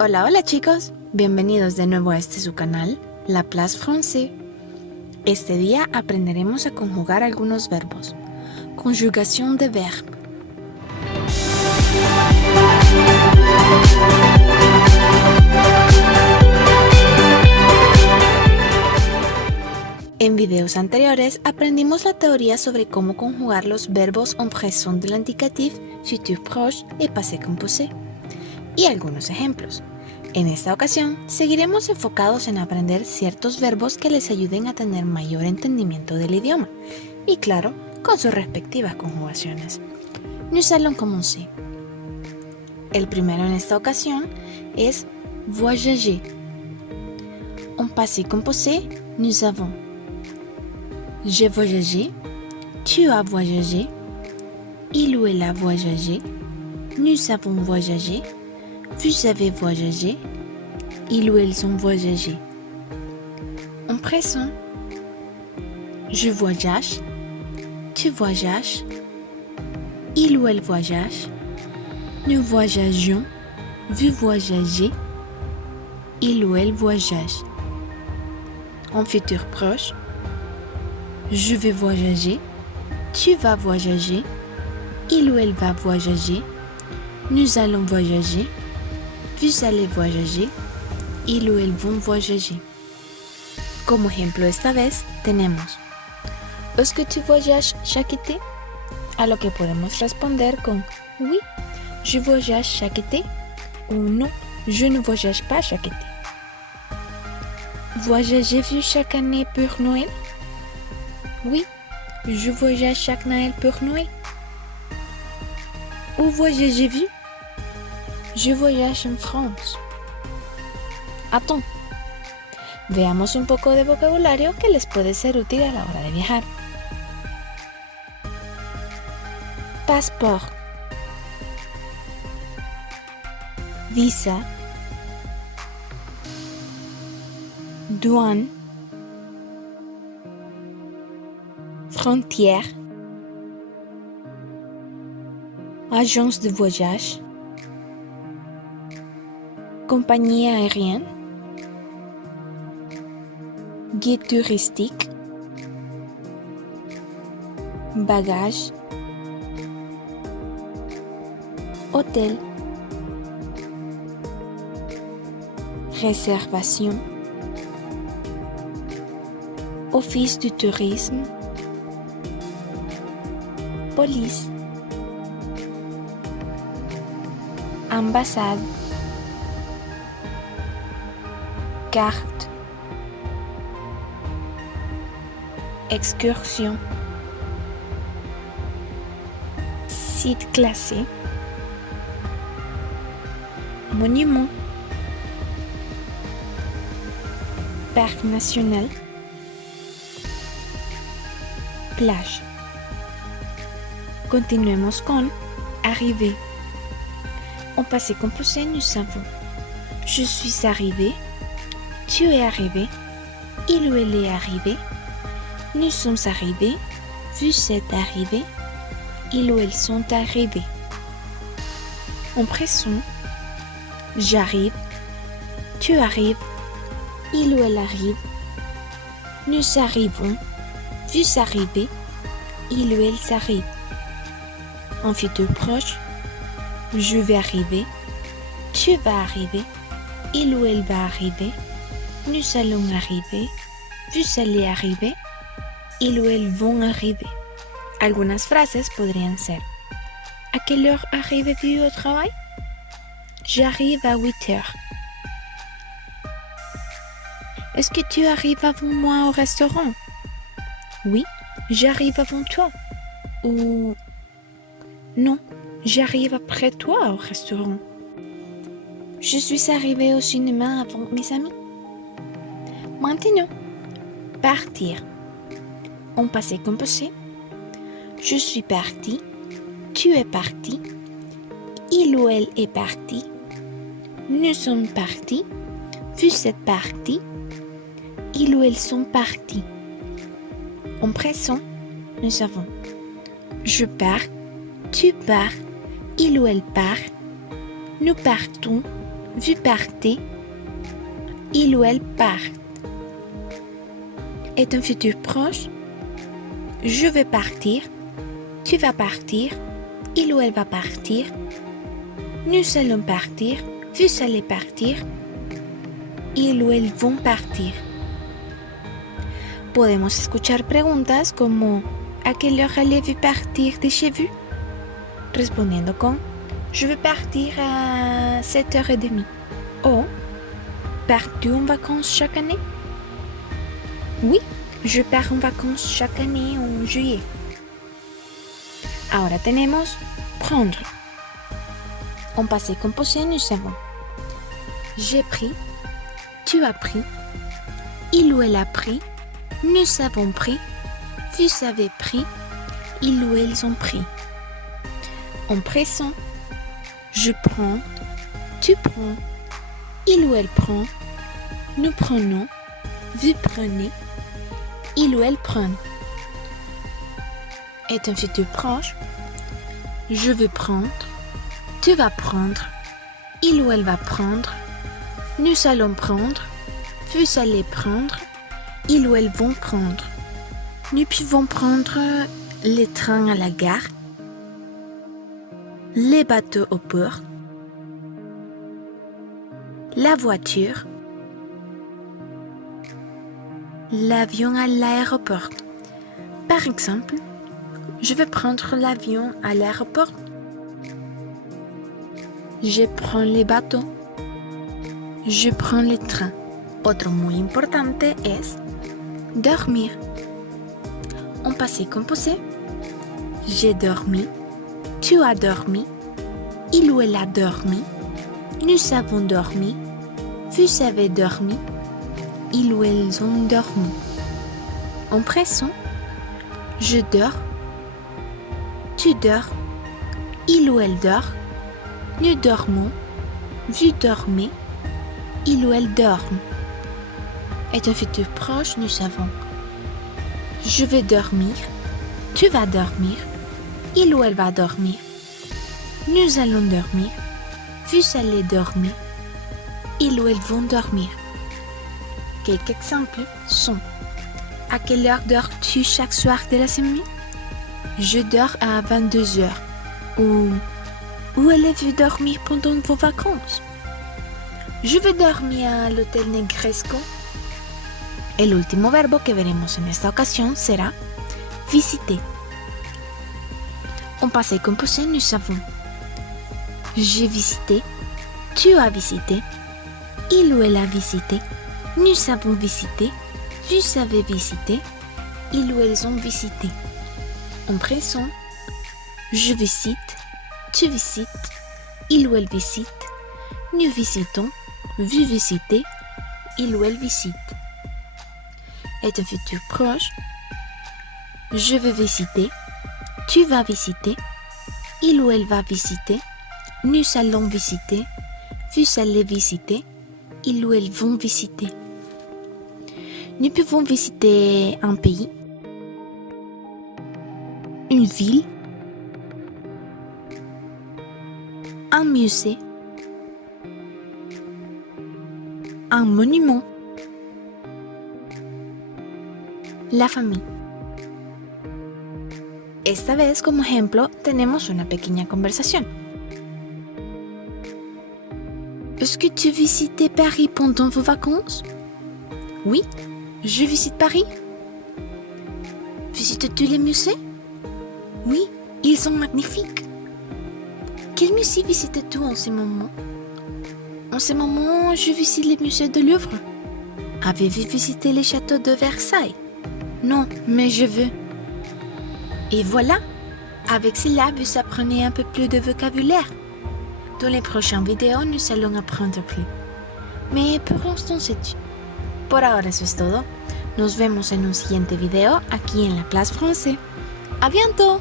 Hola, hola chicos, bienvenidos de nuevo a su canal, La Place Français. Este día aprenderemos a conjugar algunos verbos. Conjugación de verbe. En videos anteriores aprendimos la teoría sobre cómo conjugar los verbos en présent de l'indicatif, futur proche y passé composé, y algunos ejemplos. En esta ocasión, seguiremos enfocados en aprender ciertos verbos que les ayuden a tener mayor entendimiento del idioma, y claro, con sus respectivas conjugaciones. Nous allons commencer. El primero en esta ocasión es voyager. En passé composé, nous avons j'ai voyagé, tu as voyagé, il ou elle a voyagé, nous avons voyagé, vous avez voyagé, ils ou elles ont voyagé. En présent, je voyage, tu voyages, il ou elle voyage, nous voyageons, vous voyagez, il ou elle voyage. En futur proche, je vais voyager, tu vas voyager, il ou elle va voyager, nous allons voyager, vous allez voyager, il ou elles vont voyager. Como ejemplo esta vez tenemos ¿est-ce que tu voyages chaque été? A lo que podemos responder con oui, je voyage chaque été ou non, je ne voyage pas chaque été. Voyagez-vous chaque année pour Noël? Oui, je voyage chaque Noël pour Noël. Où voyagez-vous? Je voyage en France. Attends. Veamos un poco de vocabulario que les puede ser útil a la hora de viajar. Passeport, visa, douane, frontière, agence de voyage, compagnie aérienne, guide touristique, bagages, hôtel, réservation, office du tourisme, police, ambassade, carte, excursion, site classé, monument, parc national, plage. Continuemos con arriver. En passé composé, nous savons je suis arrivé, tu es arrivé, il ou elle est arrivé, nous sommes arrivés, vous êtes arrivés, ils ou elles sont arrivés. En présent, j'arrive, tu arrives, il ou elle arrive, nous arrivons, vous arrivez, il ou elles arrivent. En futur proche, je vais arriver, tu vas arriver, il ou elle va arriver, nous allons arriver, vous allez arriver, ils ou elles vont arriver. Algunas frases podrían ser ¿A quelle heure arrives-tu au travail? J'arrive à 8 heures. Est-ce que tu arrives avant moi au restaurant? Oui, j'arrive avant toi. Ou non, j'arrive après toi au restaurant. Je suis arrivée au cinéma avant mes amis. Maintenant, partir. En passé composé, je suis parti, tu es parti, il ou elle est parti, nous sommes partis, vous êtes partis, ils ou elles sont partis. En présent, nous avons je pars, tu pars, il ou elle part, nous partons, vous partez, il ou elle part. Est un futur proche, je vais partir, tu vas partir, il ou elle va partir, nous allons partir, vous allez partir, il ou elles vont partir. Podemos escuchar preguntas como ¿a quelle heure allez-vous partir de chez vous? Respondiendo con je vais partir à 7h30. O pars-tu en vacances chaque année? Oui, je pars en vacances chaque année en juillet. Ahora tenemos prendre. En passé composé, nous savons j'ai pris, tu as pris, il ou elle a pris, nous avons pris, vous avez pris, ils ou elles ont pris. En présent, je prends, tu prends, il ou elle prend, nous prenons, vous prenez, il ou elle prennent. Est un futur proche, je veux prendre, tu vas prendre, il ou elle va prendre, nous allons prendre, vous allez prendre, ils ou elles vont prendre. Nous pouvons prendre les trains à la gare, les bateaux au port, la voiture, l'avion à l'aéroport. Par exemple, je vais prendre l'avion à l'aéroport. Je prends les bateaux. Je prends le train. Otro muy importante es dormir. En passé composé, j'ai dormi, tu as dormi, il ou elle a dormi, nous avons dormi, vous avez dormi, ils ou elles ont dormi. En présent, je dors, tu dors, il ou elle dort, nous dormons, vous dormez, il ou elle dorment. Est un futur proche, nous savons je vais dormir, tu vas dormir, il ou elle va dormir, nous allons dormir, vous allez dormir, ils ou elles vont dormir. Quelques exemples sont à quelle heure dors-tu chaque soir de la semaine? Je dors à 22h. Ou où allez-vous dormir pendant vos vacances? Je vais dormir à l'hôtel Negresco. El último verbo que veremos en esta ocasión será visiter. En passé composé, nous savons j'ai visité, tu as visité, il ou elle a visité, nous avons visité, vous avez visité, ils ou elles ont visité. En présent, je visite, tu visites, il ou elle visite, nous visitons, vous visitez, il ou elle visite. Est un futur proche, je vais visiter, tu vas visiter, il ou elle va visiter, nous allons visiter, vous allez visiter, ils ou elles vont visiter. Nous pouvons visiter un pays, une ville, un musée, un monument, la famille. Esta vez, como ejemplo, tenemos una pequeña conversación. Est-ce que tu visites Paris pendant vos vacances? Oui, je visite Paris. Visites-tu les musées? Oui, ils sont magnifiques. Quel musée visites-tu en ce moment? En ce moment, je visite les musées de Louvre. Avez-vous visité les châteaux de Versailles? Non, mais je veux. Et voilà, avec cela, vous apprenez un peu plus de vocabulaire. Dans les prochaines vidéos, nous allons apprendre plus. Mais por l'instant, c'est tout. Por ahora eso es todo. Nos vemos en un siguiente video aquí en La Place Français. ¡A bientôt!